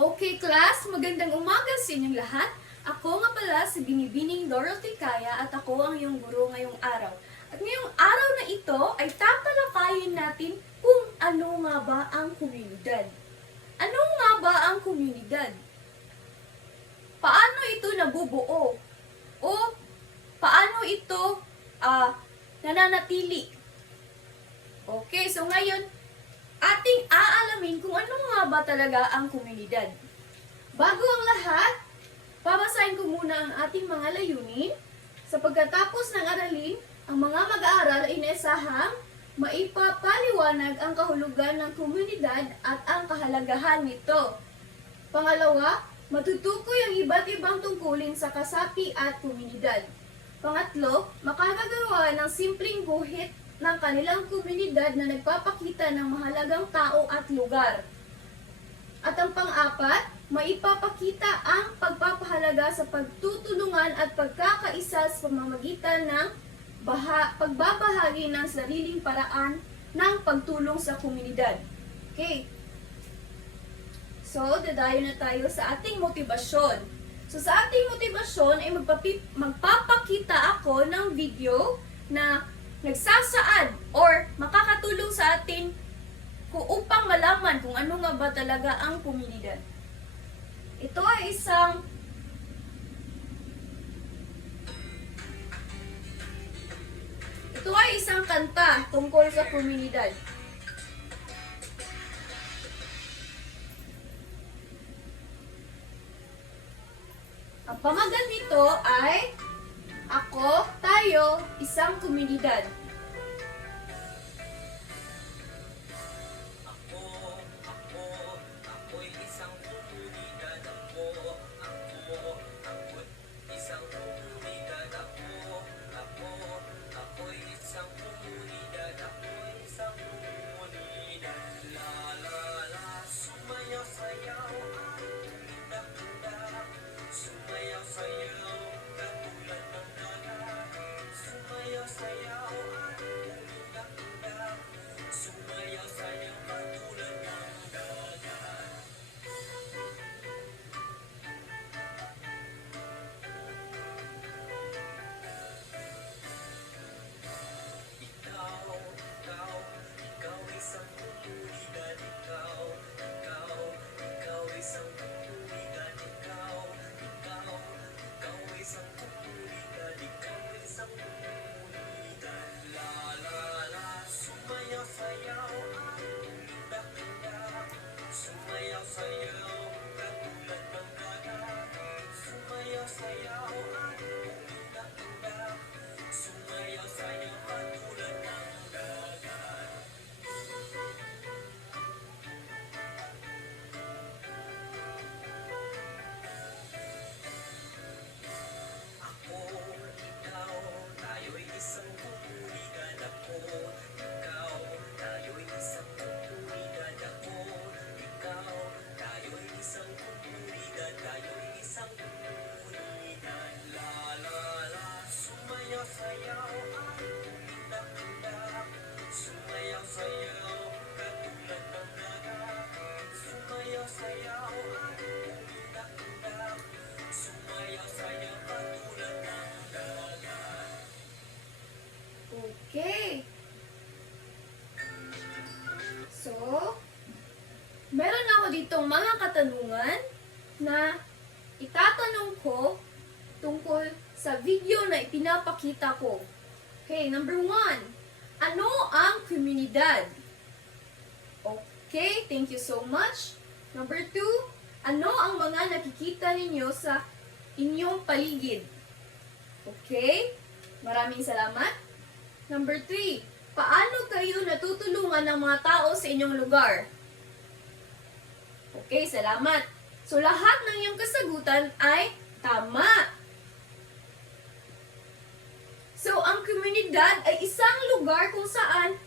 Okay class, magandang umaga sa inyong lahat. Ako nga pala si Binibining Dorothy Kaya at ako ang iyong guro ngayong araw. At ngayong araw na ito ay tatalakayin natin kung ano nga ba ang komunidad. Ano nga ba ang komunidad? Paano ito nabubuo? O paano ito nananatili? Okay, so ngayon, ating aalamin kung ano nga ba talaga ang komunidad. Bago ang lahat, babasahin ko muna ang ating mga layunin. Sa pagkatapos ng aralin, ang mga mag-aaral ay inaasahang maipapaliwanag ang kahulugan ng komunidad at ang kahalagahan nito. Pangalawa, matutukoy ang iba't ibang tungkulin sa kasapi at komunidad. Pangatlo, makakagawa ng simpleng guhit ng kanilang komunidad na nagpapakita ng mahalagang tao at lugar. At ang pang-apat, maipapakita ang pagpapahalaga sa pagtutulungan at pagkakaisa sa pamamagitan ng pagbabahagi ng sariling paraan ng pagtulong sa komunidad. Okay. So, dadayo na tayo sa ating motibasyon. So, sa ating motibasyon ay magpapakita ako ng video na nagsasaad or makakatulong sa atin upang malaman kung ano nga ba talaga ang komunidad. Ito ay isang kanta tungkol sa komunidad. Ang pamagat nito ay Ako, Tayo, Isang Komunidad. Ako'y isang komunidad. Ako'y isang komunidad. Ako'y isang komunidad. Ako'y isang komunidad. La la la, sumayaw sayaw at tumindak-tindak. Sumayaw sayaw katulad ng dagat. Sumayaw sayaw at tumindak-tindak. Sumayaw sayaw katulad ng dagat. Ikaw isang komunidad. Ikaw isang komunidad. Ikaw isang komunidad. Ikaw isang komunidad. La la la, sumayaw sayaw at tumindak-tindak. Sumayaw sayaw katulad ng dagat. Sumayaw sayaw at tumindak-tindak. Sumayaw sayaw katulad ng dagat. Ako, ikaw, tayo'y isang komunidad. Ako, ikaw, tayo'y isang komunidad. Ako, ikaw, tayo'y isang komunidad. Tayo'y isang komunidad. La la la, sumayaw sayaw at tumindak-tindak. Sumayaw sayaw katulad ng dagat. Sumayaw sayaw at tumindak-tindak. Sumayaw sayaw katulad ng dagat. Okay. So, meron ako ditong mga katanungan na itatanong ko tungkol sa video na ipinapakita ko. Okay, number 1. Ano ang komunidad? Okay, thank you so much. Number 2. Ano ang mga nakikita ninyo sa inyong paligid? Okay, maraming salamat. Number 3. Paano kayo natutulungan ng mga tao sa inyong lugar? Okay, salamat. So, lahat ng iyong kasagutan ay tama. So, ang komunidad ay isang lugar kung saan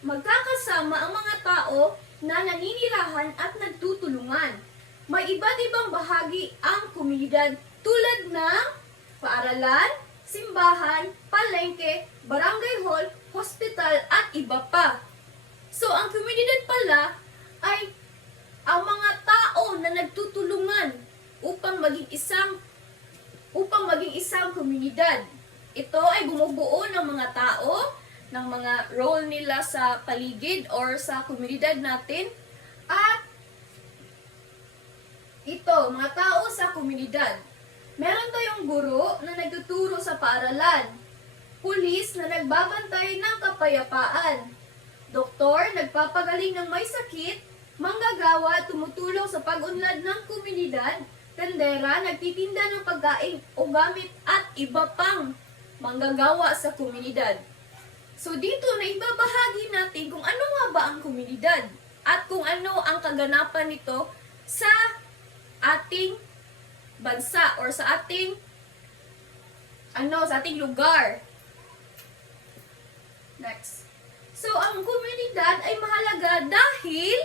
magkakasama ang mga tao na naninirahan at nagtutulungan. May iba't ibang bahagi ang komunidad tulad ng paaralan, simbahan, palengke, barangay hall, hospital at iba pa. So, ang komunidad pala ay ang mga tao upang maging isang komunidad. Ito ay bumubuo ng mga tao, ng mga role nila sa paligid or sa komunidad natin, at ito, mga tao sa komunidad. Meron tayong guro na nagtuturo sa paaralan, pulis na nagbabantay ng kapayapaan, doktor nagpapagaling ng may sakit, manggagawa tumutulong sa pag-unlad ng komunidad, tendera nagtitinda ng pagkain o gamit at iba pang manggagawa sa komunidad. So dito na ibabahagi natin kung ano nga ba ang komunidad at kung ano ang kaganapan nito sa ating bansa or sa ating lugar. Next. So ang komunidad ay mahalaga dahil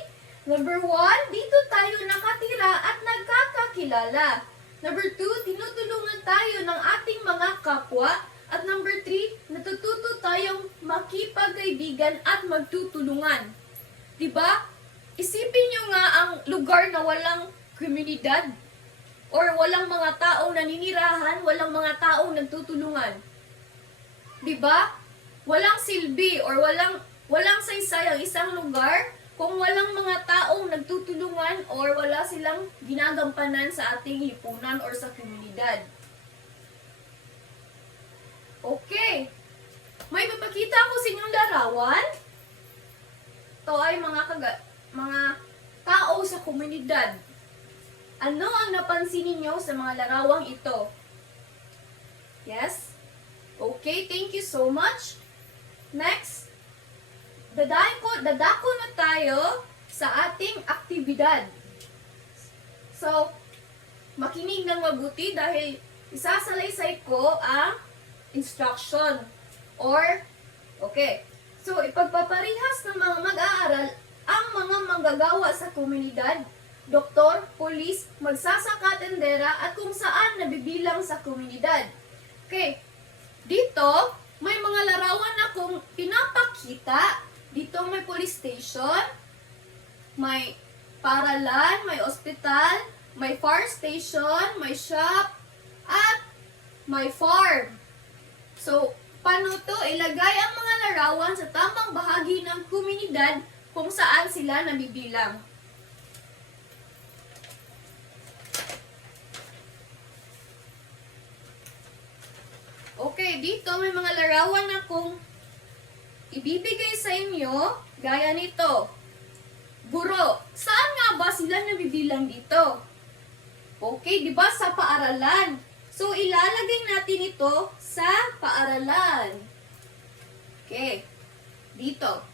number 1, dito tayo nakatira at nagkakakilala. Number 2, tinutulungan tayo ng ating mga kapwa. At number 3, natututo tayong makipagkaibigan at magtutulungan. Diba? Isipin nyo nga ang lugar na walang komunidad or walang mga taong naninirahan, walang mga taong nagtutulungan. Diba? Walang silbi or walang saysay ang isang lugar kung walang mga taong nagtutulungan or wala silang ginagampanan sa ating lipunan or sa komunidad. Okay. May papakita ko sa inyong larawan. Ito ay mga tao sa komunidad. Ano ang napansin ninyo sa mga larawang ito? Yes? Okay, thank you so much. Next, dadako na tayo sa ating aktibidad. So, makinig ng mabuti dahil isasalaysay ko ang instruction. So, ipagpaparihas ng mga mag-aaral ang mga manggagawa sa komunidad, doktor, pulis, magsasaka, tendera, at kung saan nabibilang sa komunidad. Okay, dito, may mga larawan akong pinapakita. Dito may police station, may paaralan, may ospital, may fire station, may shop, at may farm. So, paano to? Ilagay ang mga larawan sa tamang bahagi ng komunidad kung saan sila nabibilang. Okay, dito may mga larawan akong ibibigay sa inyo, gaya nito. Guro, saan nga ba sila nabibilang dito? Okay, di ba sa paaralan? So, ilalagay natin ito sa paaralan. Okay. Dito.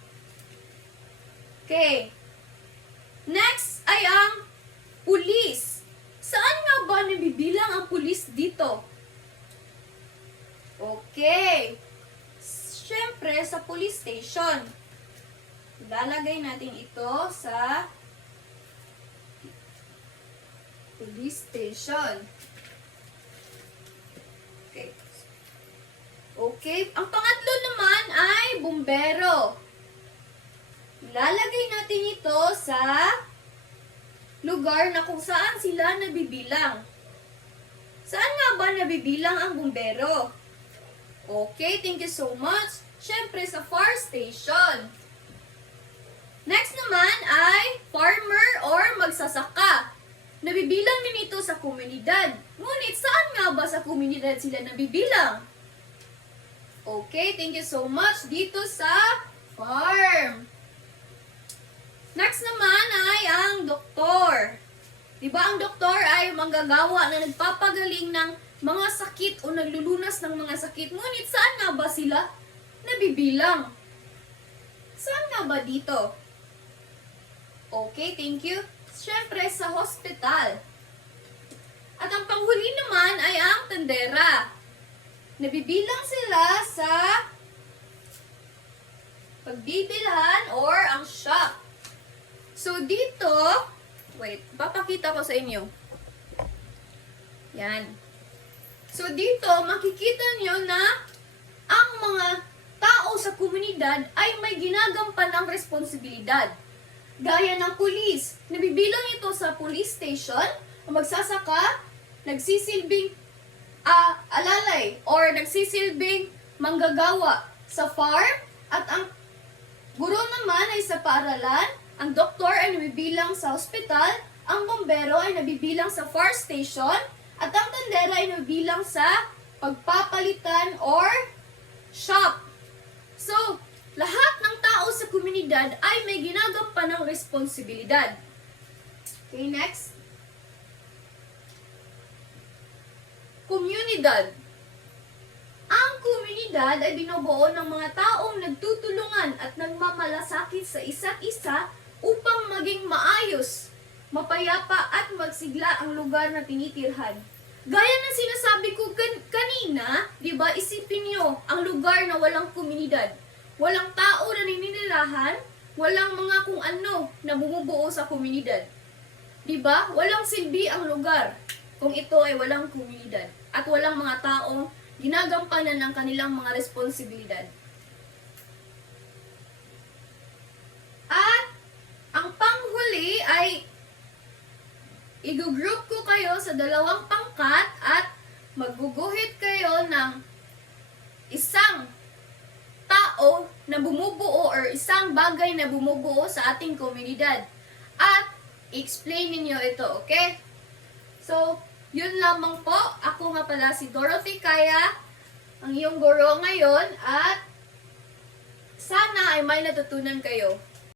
Okay. Next ay ang pulis. Saan nga ba nabibilang ang pulis dito? Okay. Siyempre, sa police station. Ilalagay natin ito sa police station. Okay. Ang pangatlo naman ay bumbero. Ilalagay natin ito sa lugar na kung saan sila nabibilang. Saan nga ba nabibilang ang bumbero? Okay, thank you so much. Siyempre sa fire station. Next naman ay farmer or magsasaka. Nabibilang din ito sa komunidad. Ngunit saan nga ba sa komunidad sila nabibilang? Okay, thank you so much. Dito sa farm. Next naman ay ang doktor. Diba ang doktor ay manggagawa na nagpapagaling ng mga sakit o naglulunas ng mga sakit. Ngunit saan nga ba sila nabibilang? Saan nga ba dito? Okay, thank you. Siyempre sa hospital. At ang panghuli naman ay ang tendera. Nabibilang sila sa pagbibilhan or ang shop. So, dito, wait, papakita ko sa inyo. Yan. So, dito, makikita nyo na ang mga tao sa komunidad ay may ginagampan ng responsibilidad. Gaya ng pulis. Nabibilang ito sa police station magsasaka, nagsisilbing alalay or nagsisilbing manggagawa sa farm, at ang guro naman ay sa paaralan, ang doktor ay nabibilang sa ospital, ang bombero ay nabibilang sa fire station, at ang tendera ay nabibilang sa pagpapalitan or shop. So, lahat ng tao sa komunidad ay may ginagampanan ng responsibilidad. Okay, next. Komunidad. Ang komunidad ay binubuo ng mga taong nagtutulungan at nagmamalasakit sa isa't isa upang maging maayos, mapayapa at magsigla ang lugar na tinitirhan. Gaya ng sinasabi ko kanina, di ba, isipin niyo ang lugar na walang komunidad. Walang tao na naninirahan, walang mga kung ano na bumubuo sa komunidad. Di ba? Walang silbi ang lugar kung ito ay walang komunidad at walang mga taong ginagampanan ng kanilang mga responsibilidad. At ang panghuli ay i-group ko kayo sa dalawang pangkat at magguguhit kayo ng isang tao na bumubuo or isang bagay na bumubuo sa ating komunidad. At i-explain ninyo ito, okay? So, yun lamang po. Ako nga pala si Dorothy Kaya, ang iyong guro ngayon, at sana ay may natutunan kayo.